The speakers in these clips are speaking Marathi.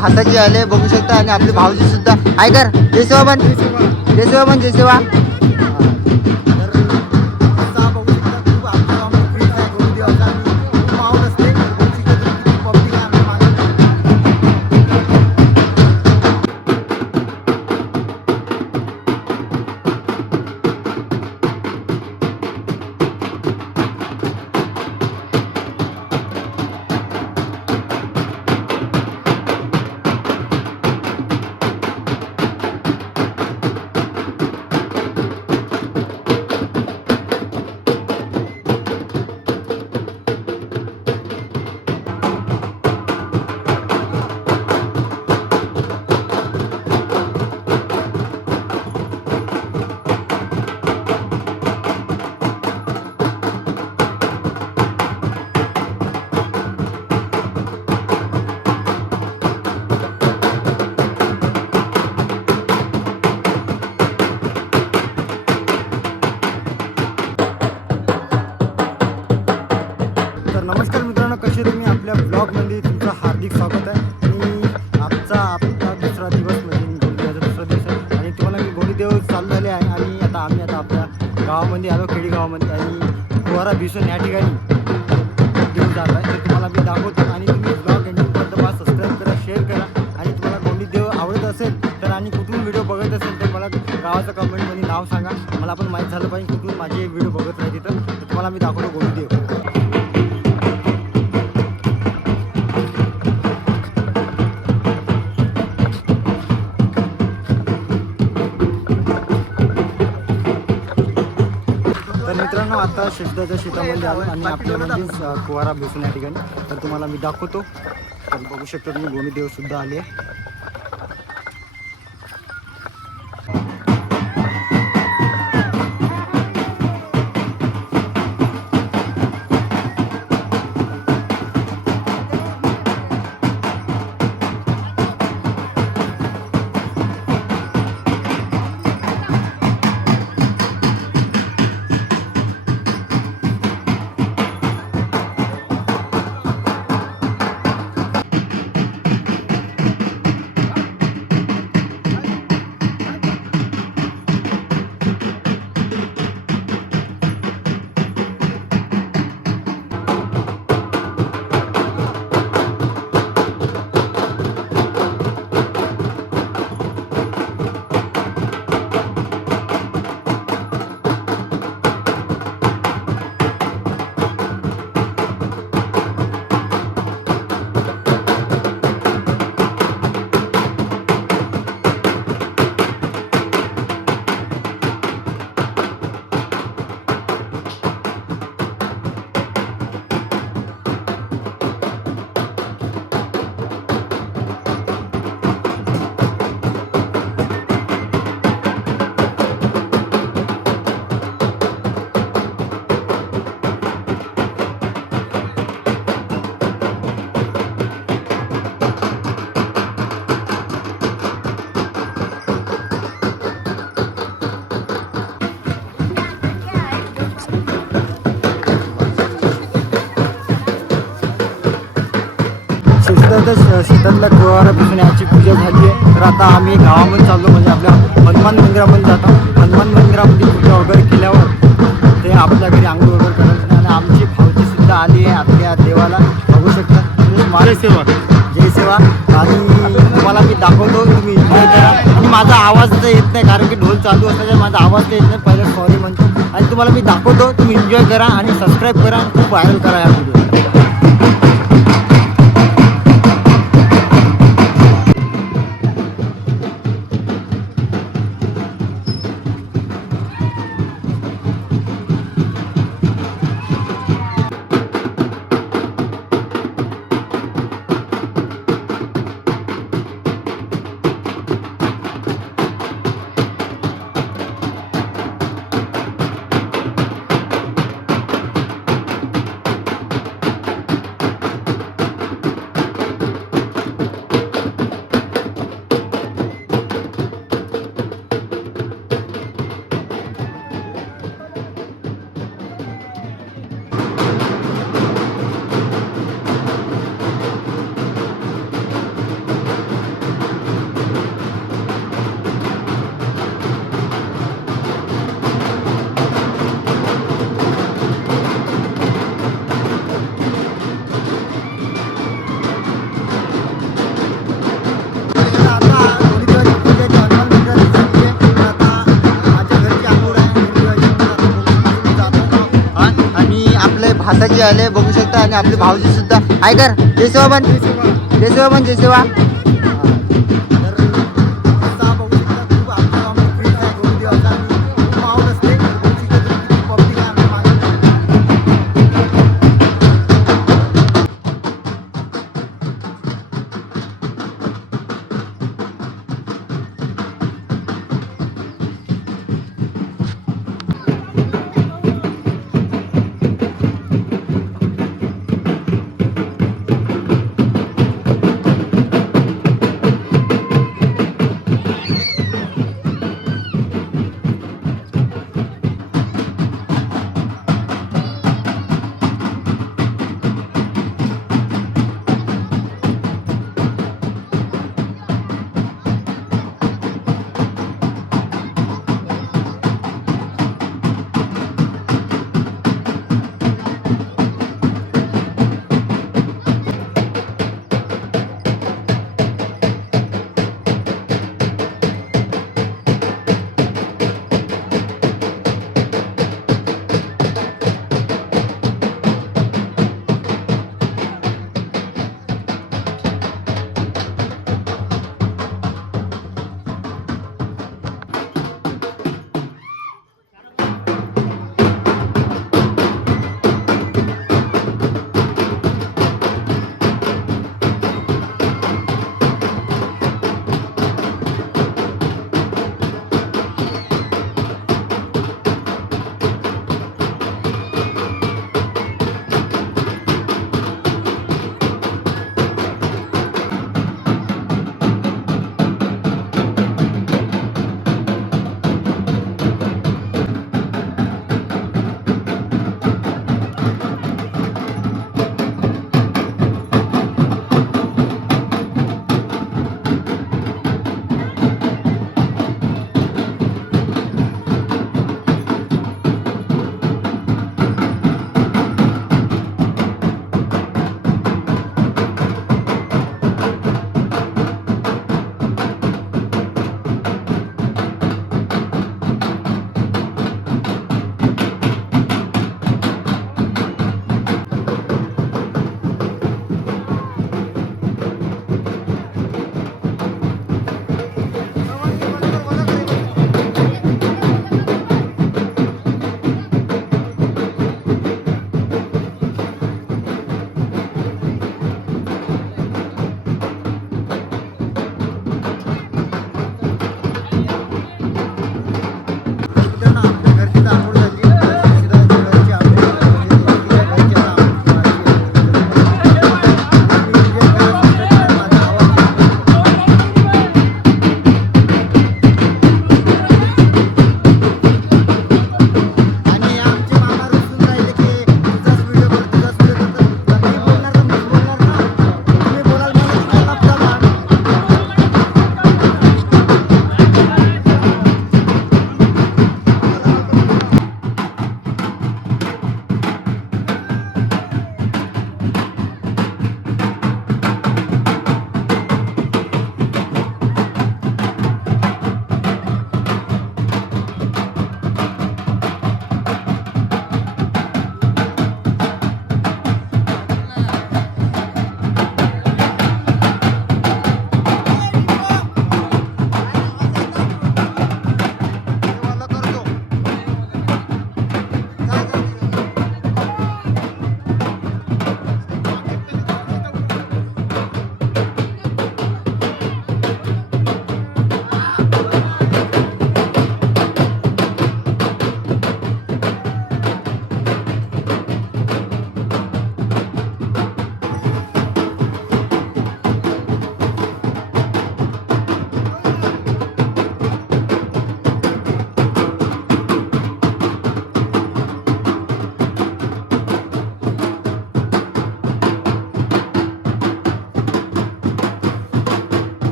भाताजी आले बघू शकता आणि आपले भाऊजी सुद्धा आहे कर जय सेवा पण जय सेवा पण जय सेवा. नमस्कार मित्रांनो, कसे तुम्ही आपल्या ब्लॉगमध्ये तुमचं हार्दिक स्वागत आहे. आणि आपला दुसरा दिवस म्हणजे गोंडीदेवाचा दुसरा दिवस आहे आणि तुम्हाला मी गोंडीदेव चालू झाले आहे. आणि आम्ही आपल्या गावामध्ये आलो, खेडी गावामध्ये, आणि फुवारा भिसून या ठिकाणी घेऊन जात आहे. तर तुम्हाला मी दाखवतो आणि तुम्ही ब्लॉग एंडिंगपर्यंत मला सबस्क्राईब करा, शेअर करा. आणि तुम्हाला गोंडीदेव आवडत असेल तर आणि कुठून व्हिडिओ बघत असेल तर मला गावाचं कमेंटमध्ये नाव सांगा. मला पण माहीत झालं पाहिजे कुठून माझे व्हिडिओ बघत नाही तिथं. तर तुम्हाला मी दाखवतो गोंडीदेव. तर मित्रांनो, आता शेताच्या शेतामध्ये आलो आणि आपल्यामध्ये फुवारा बसून या ठिकाणी. तर तुम्हाला मी दाखवतो. तर बघू शकता तुम्ही गोंडीदेव सुद्धा आले. शेतातल्या फुवारा भिजवण्याची पूजा झाली आहे. तर आता आम्ही गावामध्ये चाललो, म्हणजे आपल्या हनुमान मंदिरामध्ये जातो. हनुमान मंदिरामध्ये पूजा वगैरे केल्यावर ते आपल्या घरी आंघोळ वगैरे करत. आणि आमची भावची सुद्धा आली आहे आपल्या देवाला, बघू शकता. जय सेवा जय सेवा. आणि तुम्हाला मी दाखवतो, तुम्ही एन्जॉय करा. आणि माझा आवाज तर येत नाही कारण की ढोल चालू असल्यामुळे माझा आवाज तर येत नाही. पहिलं सॉरी म्हणतो. आणि तुम्हाला मी दाखवतो, तुम्ही एन्जॉय करा आणि सबस्क्राईब करा आणि खूप व्हायरल करा या व्हिडिओ. हाताची आले बघू शकता. आणि आपले भाऊजी सुद्धा आहे कर जय सेवा पण जय सेवा पण जय सेवा.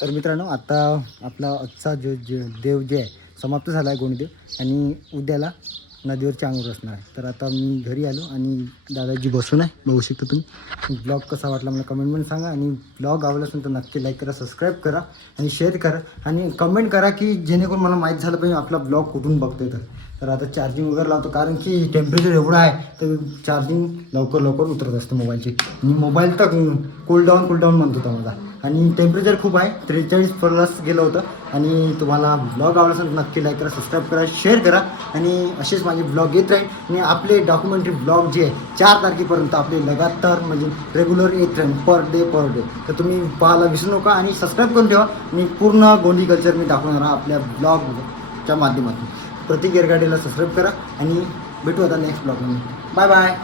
तर मित्रांनो आता आपला आजचा जो देव जे आहे समाप्त झाला आहे गोंडदेव. आणि उद्याला नदीवरची अंघोळ असणार आहे. तर आता मी घरी आलो आणि दादाजी बसून आहे, बघू शकता तुम्ही. ब्लॉग कसा वाटला मला कमेंटमध्ये सांगा. आणि ब्लॉग आवडला असेल तर नक्की लाईक करा, सबस्क्राईब करा आणि शेअर करा आणि कमेंट करा की जेणेकरून मला माहीत झालं पाहिजे आपला ब्लॉग कुठून बघतोय. तर तर आता चार्जिंग वगैरे लावतो, कारण की टेम्परेचर एवढं आहे तर चार्जिंग लवकर लवकर उतरत असते मोबाईलची. आणि मोबाईल तर कूलडाऊन म्हणतो तो माझा. आणि टेम्परेचर खूप आहे, 43+ गेलं होतं. आणि तुम्हाला ब्लॉग आवडला असेल नक्की लाईक करा, सबस्क्राईब करा, शेअर करा. आणि असेच माझे ब्लॉग येत राहील. आणि आपले डॉक्युमेंटरी ब्लॉग जे आहे 4 तारखेपर्यंत आपले लगातार म्हणजे रेग्युलर येत राहील, पर डे. तर तुम्ही पाहायला विसरू नका आणि सबस्क्राईब करून ठेवा. आणि पूर्ण गोंदी कल्चर मी दाखवणार आहे आपल्या ब्लॉगच्या माध्यमातून. प्रतीक एरगाडेला सबस्क्राईब करा आणि भेटू आता नेक्स्ट ब्लॉगमध्ये. Bye bye.